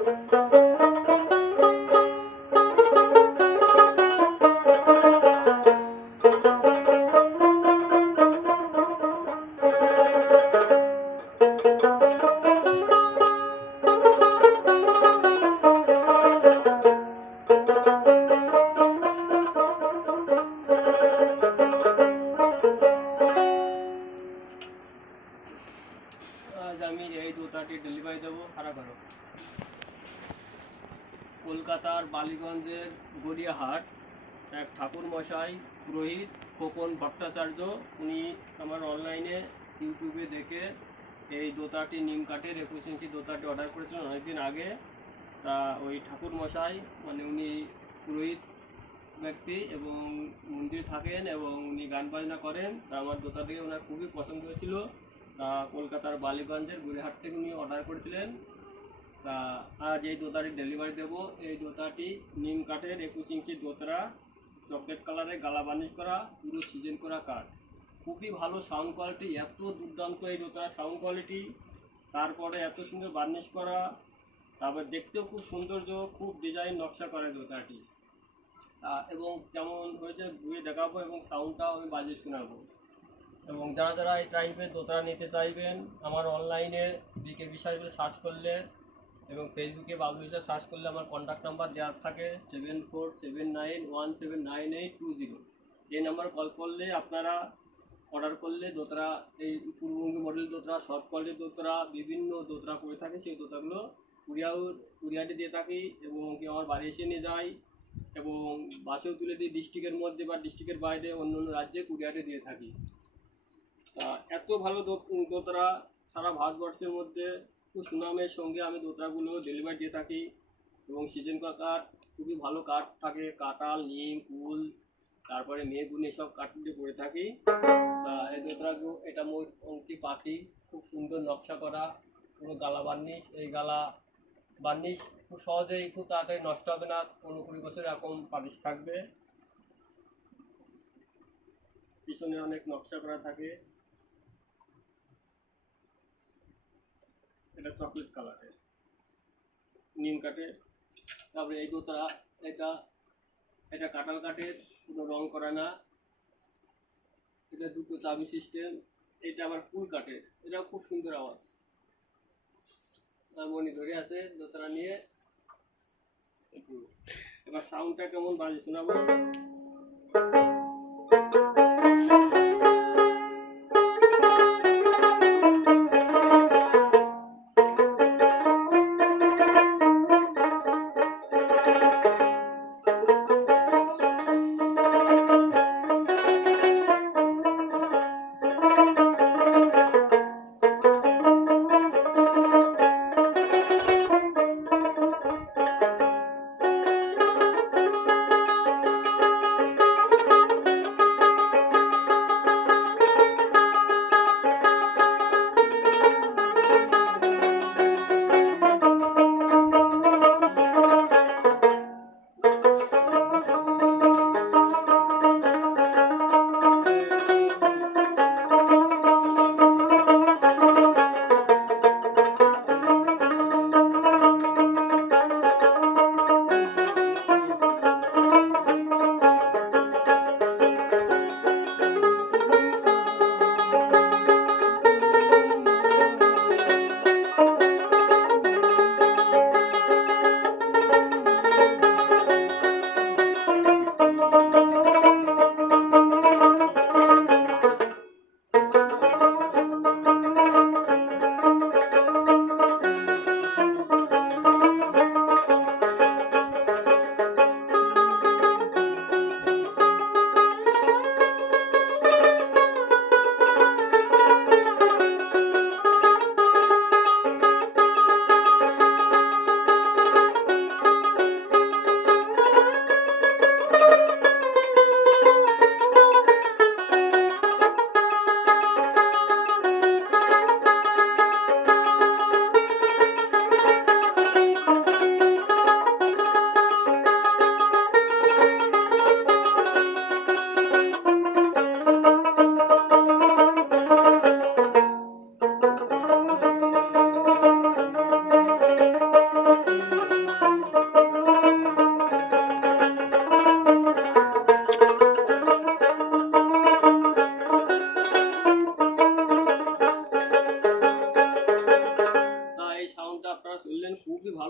আজ আমি এই দোতাটি ডেলিভারি দেবো খারাপ করো। কলকাতার বালিগঞ্জের গড়িয়াহাট এক ঠাকুর মশাই পুরোহিত খোকন ভট্টাচার্য, উনি আমার অনলাইনে ইউটিউবে দেখে এই দোতাটি নিম কাঠের একুশ ইঞ্চি দোতাটি অর্ডার করেছিলেন অনেকদিন আগে। তা ওই ঠাকুর মশাই মানে উনি পুরোহিত ব্যক্তি এবং মন্দিরে থাকেন এবং উনি গান বাজনা করেন। তা আমার দোতাটিকে ওনার খুবই পছন্দ হয়েছিল। তা কলকাতার বালিগঞ্জের গুড়িহাট থেকে উনি অর্ডার করেছিলেন। তা আজ এই দোতাটি ডেলিভারি দেব, এই দোতাটি নিম কাঠের একুশ ইঞ্চি দোতরা চকলেট কালারে গালা বার্নিশ করা, পুরো সিজন করা কাঠ। খুবই ভালো সাউন্ড কোয়ালিটি এত দুর্দান্ত এই দোতরা সাউন্ড কোয়ালিটি তারপরে এত সুন্দর বার্নিশ করা, তারপর দেখতেও খুব সৌন্দর্য, খুব ডিজাইন নকশা করে দোতাটি এবং কেমন হয়েছে ঘুরে দেখাবো এবং সাউন্ডটাও আমি বাজিয়ে শোনাবো। এবং যারা যারা এই টাইপের দোতরা নিতে চাইবেন, আমার অনলাইনে বিকে বিশ্বাস সার্চ করলে এবং ফেসবুকে বাবলু বিশ্বাস সার্চ করলে আমার কন্ট্যাক্ট নাম্বার দেওয়া থাকে seven four seven nine one seven nine eight two zero এই নাম্বার কল করলে আপনারা অর্ডার করলে দোতরা, এই পূর্ববঙ্গী মডেল দোতরা শর্ট কোয়ালিটির দোতরা, বিভিন্ন দোতরা করে থাকে, সেই দোতরাগুলো কুরিয়াও কুরিয়াতে দিয়ে থাকি এবং কি আমার বাড়ি এসে নিয়ে যায় এবং বাসেও তুলে দিই ডিস্ট্রিক্টের মধ্যে বা ডিস্ট্রিক্টের বাইরে অন্য অন্য রাজ্যে কুরিয়ারে দিয়ে থাকি। তা এত ভালো দোতরা সারা ভারতবর্ষের মধ্যে সুনামের সঙ্গে আমি দোতরাগুলো ডেলিভারি দিয়ে থাকি এবং সিজন কাঠ, খুবই ভালো কাঠ থাকে, কাঁঠাল, নিম কুল তারপরে মেগুন এসব কাঠ দিয়ে করে থাকি। তা এই দোতরাগুলো এটা মোট অঙ্কি পাখি, খুব সুন্দর নকশা করা পুরো গালা বার্নিশ এই গালা বার্নিশ খুব সহজেই খুব তাড়াতাড়ি নষ্ট হবে না, পনেরো কুড়ি বছর এরকম পালিশ থাকবে। পিছনে অনেক নকশা করা থাকে। এটা চকলেট কালারের নিম কাঠের তারপরে এই দোতরা এটা এটা কাঁঠাল কাঠের কোনো রং করা না। এটা দুটো চাবি সিস্টেম এটা আবার ফুল কাঠের এটাও খুব সুন্দর আওয়াজ। আর মনি ধরে আছে দোতরা নিয়ে এবার সাউন্ডটা কেমন বাজে শোনাবো?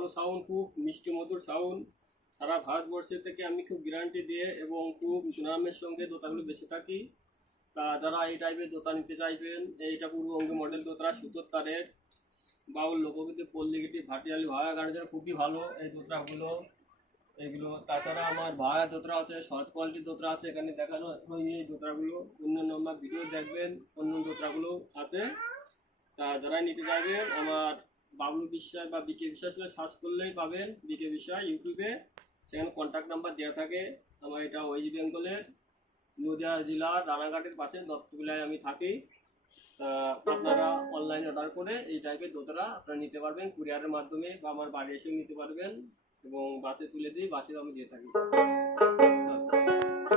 ভালো সাউন্ড খুব মিষ্টি মধুর সাউন্ড সারা ভারতবর্ষের থেকে আমি খুব গ্যারান্টি দিয়ে এবং খুব সুনামের সঙ্গে দোতাগুলো বেঁচে থাকি। তা যারা এই টাইপের দোতা নিতে চাইবেন, এইটা পূর্ববঙ্গ মডেল দোতা সুতোর তারের। বাউল, লোকগীতি, পল্লীগীতি, ভাটিয়ালি ভাড়া গাড়িদের খুবই ভালো এই দোতরাগুলো। এগুলো, তাছাড়া আমার ভাড়া দোতরা আছে শর্ট কোয়ালিটির দোতরা আছে, এখানে দেখানো হয়নি এই দোতরাগুলো। অন্য নম্বর ভিডিও দেখবেন অন্য দোতরাগুলো আছে। তা যারা নিতে চাইবেন, আমার বাবলু বিশ্বাস বা বিকে বিশ্বাস করে সার্চ করলেই পাবেন বিকে বিশ্বাস ইউটিউবে। সেখানে কন্ট্যাক্ট নাম্বার দেওয়া থাকে। আমার এটা ওয়েস্ট বেঙ্গলের নদিয়া জেলার রানাঘাটের পাশে দত্তবিলায় আমি থাকি। আপনারা অনলাইনে অর্ডার করে এই টাইপের দোতরা আপনারা নিতে পারবেন। কুরিয়ারের মাধ্যমে বা আমার বাড়ি এসেও নিতে পারবেন এবং বাসে তুলে দিয়ে বাসে আমি দিয়ে থাকি।